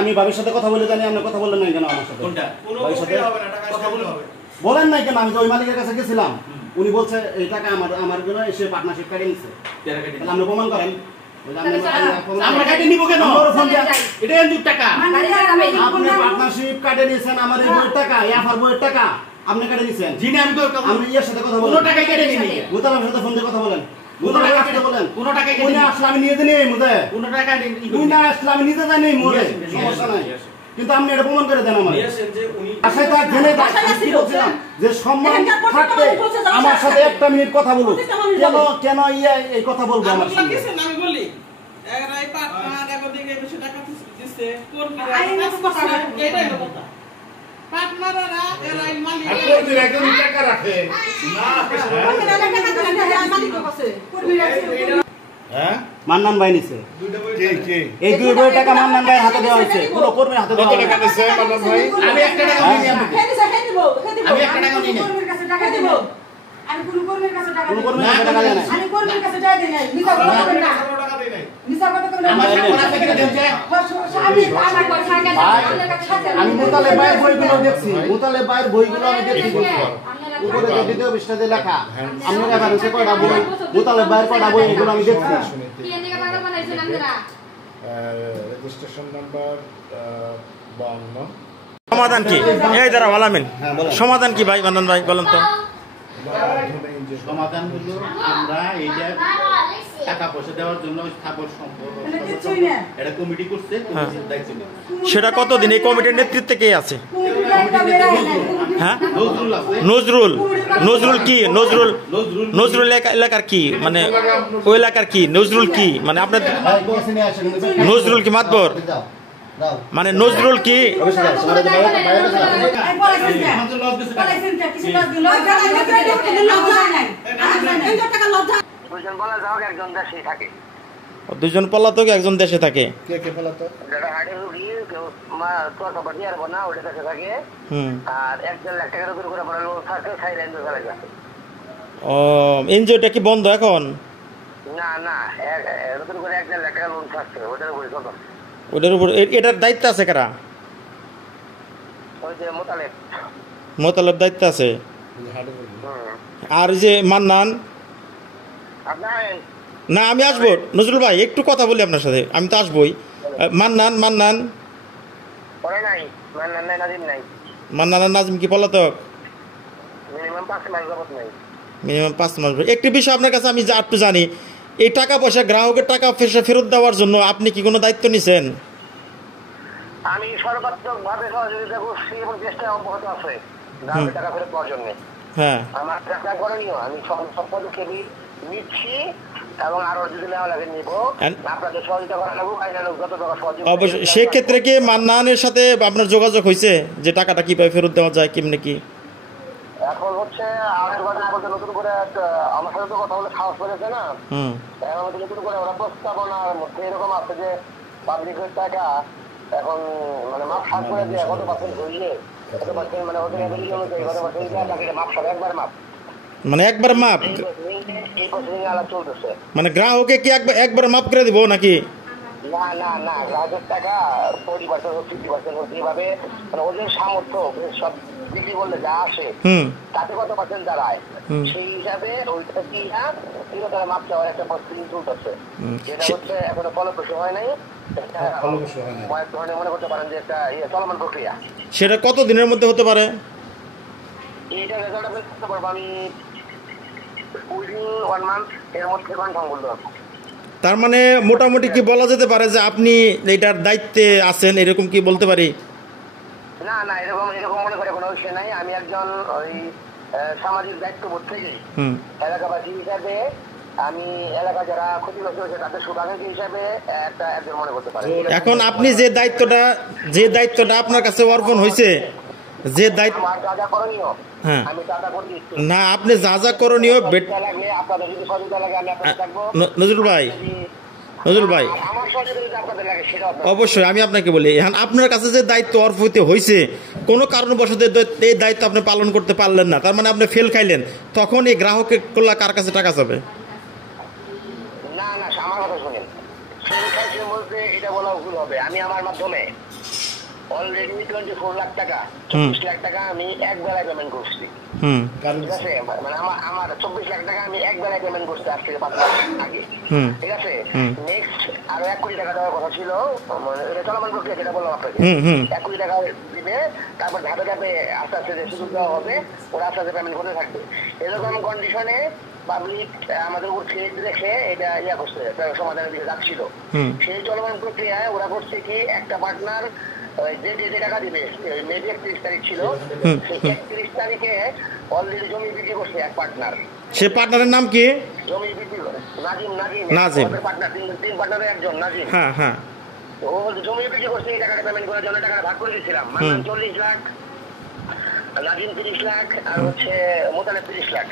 আমি বাবির সাথে কথা বলে জানি, আপনি কথা বললেন না কেন আমার সাথে? বাবির সাথে বলেন নাই কেন? আমি তো ওই মালিকের কাছে গেছিলাম, উনি বলছে এই টাকা আমার জন্য এসে পার্টনারশিপ কাটে নিচ্ছে। আপনি প্রমাণ করেন। আমরা কাটে নিব কেন? এটা এনজিওর টাকা, আপনি পার্টনারশিপ কাটে নিয়েছেন আমার এই বইয়ের টাকা, এফআর বইয়ের টাকা আপনি কাটে নিয়েছেন। জি না, আমি এর সাথে কথা বলবো। কোনো টাকা কেটে নিনি। মুতালার সাথে ফোন দিয়ে কথা বলেন। কোনো টাকা কেটে বলেন। কোনো টাকা কেটে নিনি। আসলে আমি নিয়ে জানি মুদে। কোনো টাকা নেই। উনি আসলে আমি নিতে জানি মুদে। সমস্যা নাই। কিন্তু আপনি এটা প্রমাণ করে দেন আমারে। আশা তো জেনে বলছিলাম যে সম্মান থাকতে আমার সাথে একটা মিনিট কথা বলুন। কেন এই কথা বলবো আমার সাথে? আমি বলি এরাই পার্টনার এগো দিকে বেশি টাকা দিচ্ছে কর্মীরা এটাই কথা। পার্টনাররা এরাই মালিক কর্মীরা একদম টাকা রাখে না, কর্মীরা টাকা মালিক আছে কর্মীরা। হ্যাঁ, মান্নান ভাই নিছে। এই দুই বই টাকা মান্নান ভাই হাতে দেওয়া হয়েছে, পুরো কর্মীর হাতে দেওয়া হয়েছে। মান্নান ভাই আমি 1 টাকা নিয়ে আমি 1 টাকা নিয়ে কর্মীর কাছে টাকা দেব। আমি কোন কর্মীর কাছে টাকা দেব না, আমি কর্মীর কাছে টাকা দেই নাই। মিছা কথা বলেন না, মিছা কথা বলেন না। আমার সাথে থেকে দেন যে আমি আমার কথা আগে আমি মুতালেব ভাইয়ের বইগুলো দেখছি, মুতালেব ভাইয়ের বইগুলো আমি দেখছি। উপরে যে দ্বিতীয় পৃষ্ঠাতে লেখা আমরা রেফারেন্সে কয়টা বই, মুতালেব ভাইয়ের কয়টা বই এগুলো আমি দেখছি। কি এনে পাগল বানাইছেন আপনারা? Registration number 52। সমাধান কি? এই দাঁড়া আলামিন, সমাধান কি ভাই মান্নান ভাই বলেন তো? সমাধান হলো আমরা এইটা টাকা পয়সা দেওয়ার জন্য স্থাপন সম্পর্ক এটা কমিটি করছে, সেটা কতদিন এই কমিটির নেতৃত্বে কে আছে? হ্যাঁ, নজরুল। নজরুল কি? নজরুল এলাকার কি, মানে ওই এলাকার কি নজরুল কি, মানে আপনার নজরুল কি মাতবর, মানে নজরুল কি? দুজন পলাতক একজন দেশে থাকে। ও, এনজিওটা কি বন্ধ এখন? না না, নতুন করে 1.5 লাখ টাকা লোন থাকছে, ওটার উপরে চলছে। ওটার উপর এটার দায়িত্ব আছে কারা? ওই যে মোতালেব দায়িত্ব আছে। আর যে মান্নান না, আমি আসবো নজরুল ভাই, একটু কথা বলি আপনার সাথে, আমি তো আসবোই। মান্নান মান্নান আর নাজিম কি পলাতক? মিনিমাম 5 মাস যাবত নাই। মিনিমাম 5 মাস। একটি বিষয় আপনার কাছে আমি একটু জানি, এই টাকা পয়সা গ্রাহকের টাকা পয়সা ফেরত দেওয়ার জন্য আপনি কি কোনো দায়িত্ব নিছেন? আমি সর্বাত্মকভাবে সহযোগিতা করছি এবং চেষ্টা অব্যাহত আছে গ্রাহকের টাকা ফেরত পাওয়ার জন্য। হ্যাঁ, আমার টাকা করণীয় আমি সব পদক্ষেপই নিচ্ছি এবং আরো যদি নেওয়া লাগে নিব। আপনাদের সহযোগিতা করা লাগবে, যত টাকা সহযোগিতা। অবশ্যই সেক্ষেত্রে কি মান্নানের সাথে আপনার যোগাযোগ হয়েছে যে টাকাটা কিভাবে ফেরত দেওয়া যায়, কেমনে কি? এখন হচ্ছে নতুন করে আমার সাথে তো কথা বলে সাহস করেছে না, এখন নতুন করে ওরা প্রস্তাবনার মধ্যে এরকম আছে যে পাবলিকের টাকা এখন মানে মাপ সাত করে দিয়ে কত পার্সেন্ট হইলে কত পার্সেন্ট, মানে ওদের অনুযায়ী কত পার্সেন্ট মাপ সাত একবার মাপ, মানে একবার মাপ, এই প্রসেসিং আলাদা চলতেছে। মানে গ্রাহকে কি একবার মাপ করে দিব নাকি? না না না, গ্রাহকের টাকা 40% 50% হচ্ছে এইভাবে, মানে ওদের সামর্থ্য সব বিক্রি করলে যা আসে তাতে কত পার্সেন্ট দাঁড়ায়, সেই হিসাবে ওইটা কি না তারা মাপ চাওয়ার একটা প্রসেসিং চলতেছে, যেটা হচ্ছে এখনো ফলপ্রসূ হয় নাই। কয়েক ধরনের মনে করতে পারেন যে একটা চলমান প্রক্রিয়া। সেটা কত দিনের মধ্যে হতে পারে? এইটা রেজাল্ট আপনি করতে পারবো আমি উইদিন 1 মান্থ এর মধ্যে কনফার্ম বলতে পারবো। তার মানে মোটামুটি কি বলা যেতে পারে যে আপনি এটার দায়িত্বে আছেন, এরকম কি বলতে পারি? না না, এরকম মনে করে কোনো বিষয় নাই। আমি একজন ওই সামাজিক দায়িত্ববোধ থেকে এলাকাবাসী হিসাবে আমি এলাকা যারা ক্ষতিগ্রস্ত হয়েছে তাদের শুভাকাঙ্ক্ষী হিসাবে একজন মনে করতে পারি। এখন আপনি যে দায়িত্বটা আপনার কাছে অর্পণ হয়েছে, যে দায়িত্ব করণীয় আমি তা করছি না, আপনি যা করণীয় আপনাদের যদি সহযোগিতা লাগে আমি আপনাদের থাকবো। নজরুল ভাই আমার সহযোগিতা আপনাদের লাগে সেটা অবশ্যই আমি আপনাকে বলি, এখন আপনার কাছে যে দায়িত্ব অর্পিত হয়েছে কোনো কারণবশত এই দায়িত্ব আপনি পালন করতে পারলেন না, তার মানে আপনি ফেল খাইলেন, তখন এই গ্রাহকের কল্যাণ কার কাছে টাকা যাবে? না না, আমার কথা শুনেন, বলতে এটা বলা ভুল হবে। আমি আমার মাধ্যমে অলরেডি 24 লাখ টাকা 24 লাখ টাকা আমি এক বেলায় পেমেন্ট করছি। ঠিক আছে, মানে আমার 24 লাখ টাকা আমি এক বেলায় পেমেন্ট করছি আজ থেকে 5 মাস আগে। ঠিক আছে, নেক্সট আরো 1 কোটি টাকা দেওয়ার কথা ছিল, মানে এটা চলমান প্রক্রিয়া, যেটা বললাম আপনাকে। 1 কোটি টাকা দিবে, তারপর ধাপে ধাপে আস্তে আস্তে যে সুযোগ দেওয়া হবে ওরা আস্তে আস্তে পেমেন্ট করতে থাকবে। এরকম কন্ডিশনে পাবলিক আমাদের উপর থ্রেট রেখে এটা ইয়া করছে, সমাধানের দিকে যাচ্ছিল। সেই চলমান প্রক্রিয়ায় ওরা করছে কি, একটা পার্টনার যে টাকা দিবে, মেবি 31 তারিখ ছিল, সেই 31 তারিখে অলরেডি জমি বিক্রি করছে এক পার্টনার। সে পার্টনারের নাম কি? জমি বিক্রি করে নাজিম পার্টনার, 3 পার্টনারের একজন নাজিম। হ্যাঁ হ্যাঁ, ও জমি বিক্রি করছে, এই টাকাটা পেমেন্ট করার জন্য টাকাটা ভাগ করে দিয়েছিলাম। 40 লাখ, নাজিম 30 লাখ, আর হচ্ছে মোতালেব 30 লাখ।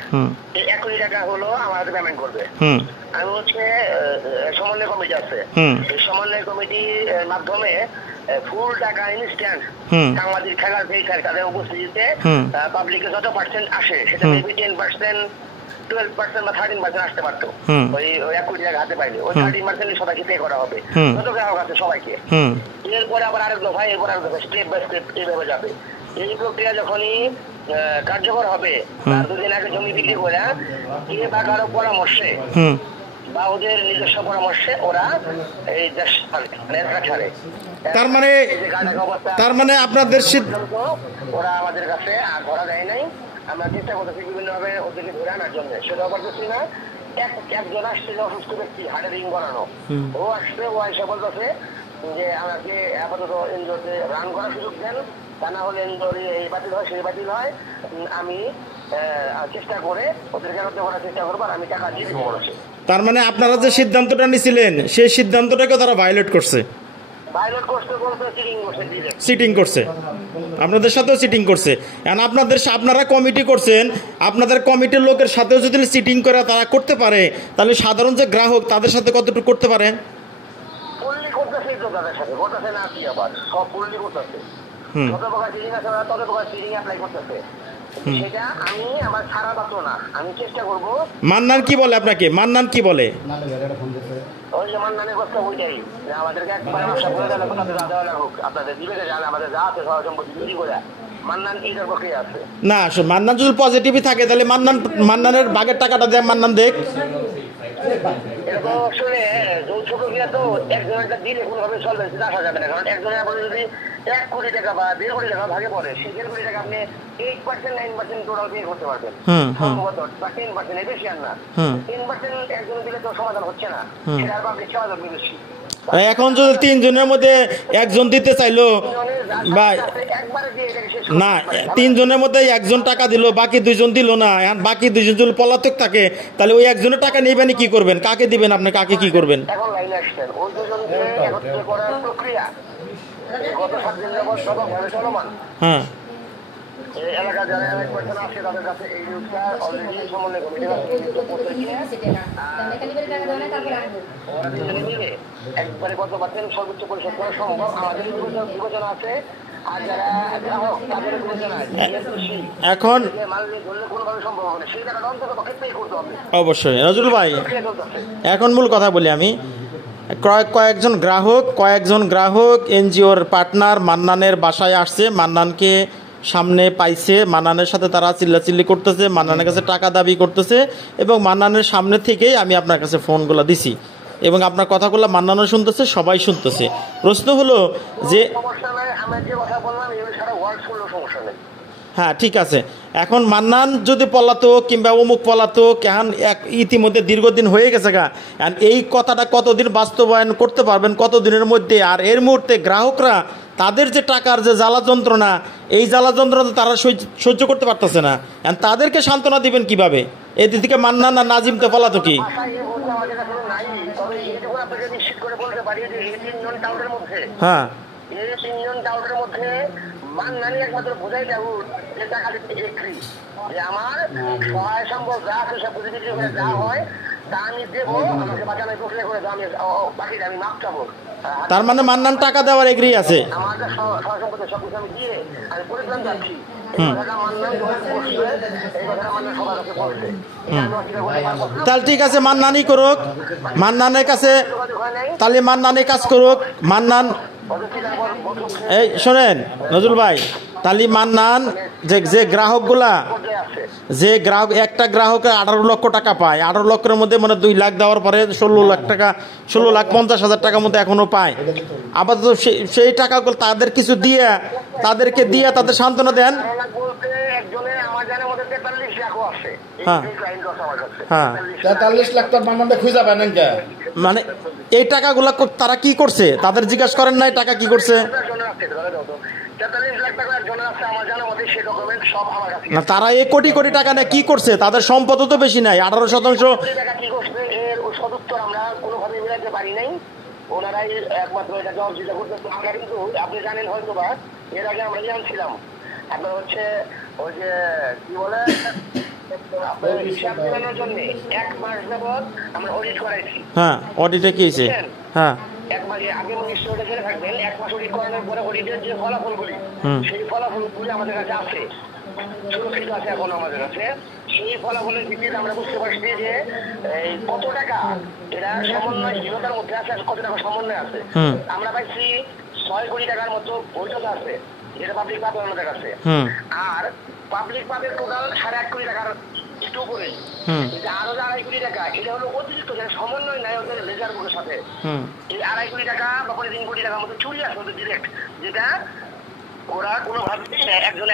এই 1 কোটি টাকা হলো আমাদের পেমেন্ট করবে। আমি হচ্ছে সমন্বয় কমিটি আছে, এই সমন্বয় কমিটির মাধ্যমে ফুল টাকা ইনস্ট্যান্ট সাংবাদিক খেলার ভেহিকাল তাদের উপস্থিতিতে পাবলিকের যত পার্সেন্ট আসে সেটা মেবি 10%, 12% বা 13% আসতে পারতো। ওই 1 কোটি টাকা হাতে পাইলে ওই 13% সবাইকে পে করা হবে, যত গ্রাহক আছে সবাইকে। এরপরে আবার আরেক দফা, এরপর আরেক দফা, স্টেপ বাই স্টেপ এইভাবে যাবে। এই প্রক্রিয়া যখনই কার্যকর হবে, তার 2 দিন আগে জমি বিক্রি করে কে বা কারো পরামর্শে বা ওদের নিজস্ব পরামর্শে ওরা এই দেশ ছাড়ে। তার মানে আপনাদের ওরা আমাদের কাছে আর ধরা দেয় নাই। আমরা চেষ্টা করতেছি বিভিন্ন ভাবে ওদেরকে ধরে আনার জন্য, সেটাও পারতেছি না। একজন আসছে যে অসুস্থ ব্যক্তি, হার্টে রিং করানো, ও আসছে, ও এসে বলতেছে যে আমাকে আপাতত এনজিওতে রান করার সুযোগ দেন, তা না হলে এনজিওর এই বাতিল হয় সেই বাতিল হয়। আমি চেষ্টা করে ওদেরকে করার চেষ্টা করবো, আর আমি টাকা দিয়ে দিব বলেছে। তার মানে আপনারা যে সিদ্ধান্তটা নিছিলেন সেই সিদ্ধান্তটাকে তারা ভায়োলেট করছে, চিটিং করছে, আপনাদের সাথেও চিটিং করছে। আপনারা কমিটি করছেন, আপনাদের কমিটির লোকের সাথেও যদি চিটিং করে তারা করতে পারে, তাহলে সাধারণ যে গ্রাহক তাদের সাথে কতটুকু করতে পারে? মান্নান কি বলে আপনাকে? মান্নান কি বলে? ওই যে মান্নানের কথা ওইটাই, আমাদেরকে একবার আপনাদের দিবে, আমাদের যা আছে সব সম্পত্তি চুরি করে। মান্নান এইটার পক্ষে আছে না। মান্নান যদি পজিটিভই থাকে তাহলে মান্নানের বাগের টাকাটা দেয়, মান্নান দেখ। এরকম আসলে যৌথ প্রক্রিয়া তো একজনের দিলে কোনোভাবে চলবে, আসা যাবে না। কারণ একজনের আপনি যদি 1 কোটি টাকা বা 1.5 কোটি টাকা ভাগে পড়ে, সেই 1.5 কোটি টাকা আপনি 8%, 9% টোটাল পে করতে পারবেন সম্ভবত, বা 10%, এর বেশি আর না। 10% একজনে দিলে তো সমাধান হচ্ছে না, সেটা আর পাবলিক সেবা যাবে বেশি। এখন যদি 3 জনের মধ্যে একজন দিতে চাইলো, বা না 3 জনের মধ্যে একজন টাকা দিল, বাকি 2 জন দিল না, বাকি 2 জন যদি পলাতক থাকে তাহলে ওই একজনের টাকা নেবেন, কি করবেন? কাকে দিবেন আপনি? কাকে কি করবেন? এখন লাইনে আসছেন, ওই 2 জনকে একত্রিত করার প্রক্রিয়া গত 7 দিন যাবত ব্যাপকভাবে চলমান। হ্যাঁ, এলাকা যারা ইলেকশন আসছে তাদের কাছে এই নিউজটা অলরেডি সমন্বয় কমিটি একবারে কত পার্সেন্ট সর্বোচ্চ পরিশোধ করা সম্ভব আমাদের বিবেচনা আছে। আর যারা গ্রাহক তাদের বিবেচনা এখন মাল নিয়ে ধরলে কোনোভাবে সম্ভব হবে না, সেই টাকাটা অন্তত পক্ষে পে করতে হবে। অবশ্যই নজরুল ভাই, এখন মূল কথা বলি আমি। কয়েকজন গ্রাহক এনজিওর পার্টনার মান্নানের বাসায় আসছে, মান্নানকে সামনে পাইছে, মান্নানের সাথে তারা চিল্লাচিল্লি করতেছে, মান্নানের কাছে টাকা দাবি করতেছে, এবং মান্নানের সামনে থেকেই আমি আপনার কাছে ফোনগুলো দিছি, এবং আপনার কথাগুলো মান্নানও শুনতেছে, সবাই শুনতেছে। প্রশ্ন হলো যে হ্যাঁ ঠিক আছে, এখন মান্নান যদি পলাতক কিংবা অমুক পলাতক, এখন ইতিমধ্যে দীর্ঘদিন হয়ে গেছে গা, এই কথাটা কতদিন বাস্তবায়ন করতে পারবেন, কতদিনের মধ্যে? আর এর মুহূর্তে গ্রাহকরা তাদের যে টাকার যে জ্বালা যন্ত্রণা, এই জ্বালা যন্ত্রণা তারা সহ্য করতে পারতেছে না, তাদেরকে সান্ত্বনা দিবেন কিভাবে? এদিক থেকে মান্নান আর নাজিম তো পলাতকই। হ্যাঁ, এই 3 জন টাউটের মধ্যে মান্নানি একমাত্র বোঝাই যাবো যে টাকা দিতে বিক্রি, যে আমার সহায় সম্ভব যা আছে সব বুঝে বিক্রি করে যা হয় তা আমি দেবো, আমাকে বাঁচানোর প্রক্রিয়া করে দাও, আমি বাকিটা আমি মাপ চাবো। তার মানে মান্নান টাকা দেওয়ার এগ্রি আছে। আমাকে সহসম্পত্তি সবকিছু আমি দিয়ে আমি পরিত্রাণ যাচ্ছি। এই কথাটা মান্নান বলছে, এই কথাটা মান্নান সবার কাছে বলছে। তাহলে ঠিক আছে, মান্নানই করুক, মান্নানের কাছে তাহলে মান্নানই কাজ করুক। মান্নান এই শোনেন নজরুল ভাই, তাহলে মান্নান যে গ্রাহকগুলা যে গ্রাহক একটা গ্রাহকে 18 লক্ষ টাকা পায়, 18 লক্ষের মধ্যে মানে 2 লাখ দেওয়ার পরে 16 লাখ টাকা, 16,50,000 টাকার মধ্যে এখনো পায়। আপাতত সেই টাকাগুলো তাদের কিছু দিয়ে তাদেরকে দিয়ে তাদের সান্ত্বনা দেন। হ্যাঁ হ্যাঁ 43 লাখ টাকা মান্নানটা খুঁজে পাবেন কে? মানে এই টাকাগুলা তারা কি করছে তাদের জিজ্ঞাসা করেন নাই টাকা কি করছে না? তারা এই কোটি কোটি টাকা নিয়ে কি করছে? তাদের সম্পদও তো বেশি নাই, 18%। আমরা কোনোভাবে মিলাতে পারি নাই, ওনারাই একমাত্র এটা জবাবদিহিতা করতেছে। আমরা কিন্তু আপনি জানেন হয়তো বা এর আগে আমরা জানছিলাম আপনার হচ্ছে ওই যে কি বলে আপনার হিসাব মেলানোর জন্য 1 মাস যাবত আমরা অডিট করাইছি। হ্যাঁ অডিটে কি হয়েছে? হ্যাঁ 1 মাস আগে নিশ্চয়ই জেনে থাকবেন, 1 মাস অডিট করানোর পরে অডিটের যে ফলাফলগুলি সেই ফলাফলগুলি আমাদের কাছে আছে, সুরক্ষিত আছে এখন আমাদের কাছে। সেই ফলাফলের ভিত্তিতে আমরা বুঝতে পারছি যে এই কত টাকা এরা সমন্বয়হীনতার মধ্যে আছে, কত টাকা সমন্বয় আছে। আমরা পাইছি 6 কোটি টাকার মতো বৈধতা আছে, যেটা পাবলিক পাবে আমাদের কাছে। আর পাবলিক পাবে টোটাল 1.5 কোটি টাকার একটু উপরে। আরো যে 2.5 কোটি টাকা এটা হলো অতিরিক্ত, যেটা সমন্বয় নাই ওদের লেজার বুকের সাথে। এই 2.5 কোটি টাকা বা 3 কোটি টাকার মতো চুরি আছে ওদের ডিরেক্ট, যেটা ওরা কোনোভাবে একজন